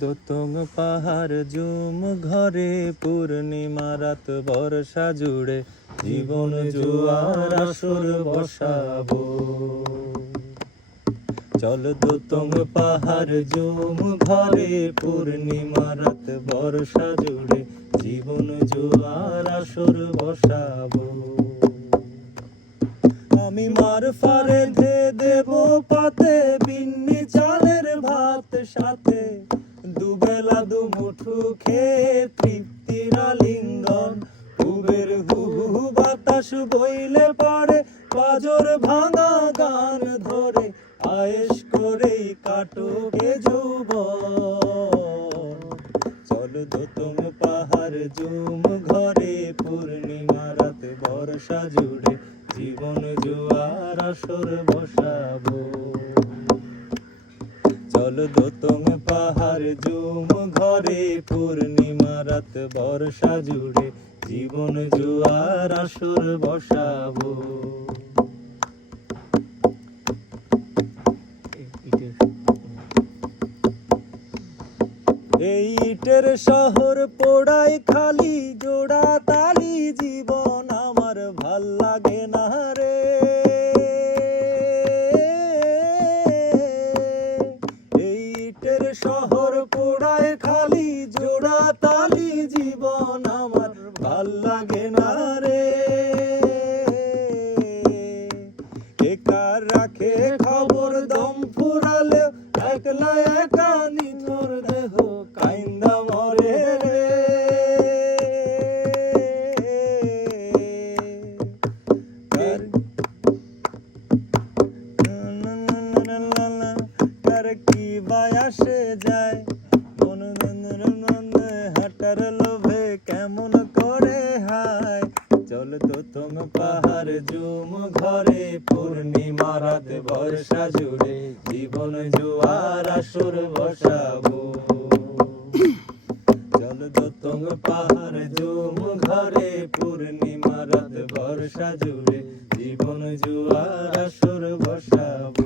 দোতং পাহাড় জুম ঘরে পূর্ণিমা রাত বর্ষা জুড়ে জীবন জুয়ার আসর বসাবো। চল দোতং পাহাড় জুম ঘরে পূর্ণিমা রাত বর্ষা জুড়ে জীবন জুয়ার আসর বসাবো। আমি মার ফারে ধে দেব পাতে বিন্নি চালের ভাত সাথে দুবেলা দুমুঠু খেয়ে তৃপ্তির আলিঙ্গন। উবের হু হু বাতাস বইলে পড়ে পাজর ভাঙা গান ধরে আয়েশ করেই কাটুকে যৌবন। চল দোতং পাহাড় জুম ঘরে পূর্ণিমা রাত বর্ষা জুড়ে জীবন জুয়ার আসর বসাবো। চল দোতং পাহাড় জুম ঘরে পূর্ণিমা রাত বর্ষা জুড়ে জীবন জুয়ার আসর বসাবো। এই ইটের শহর পোড়াই খালি জোড়া তালি জীবন আমার ভাল লাগে না রে। এই ইটের শহর পোড়াই খালি জোড়া তালি জীবন আমার ভাল লাগে না রে। একার রাখে খবর দম ফুরালে একলা একা নিথর দেহ কাইন্দা মরে রে। কার কি বায়াসে যায় মন হাটার লোভে কেমন করে হায়। চল দোতং পাহাড় জুম ঘরে পূর্ণিমা রাত বর্ষা জুড়ে জীবন জুয়ার আসর বসাবো। চল দোতং পাহাড় জুম ঘরে পূর্ণিমা রাত বর্ষা জুড়ে জীবন জুয়ার আসর বসাবো।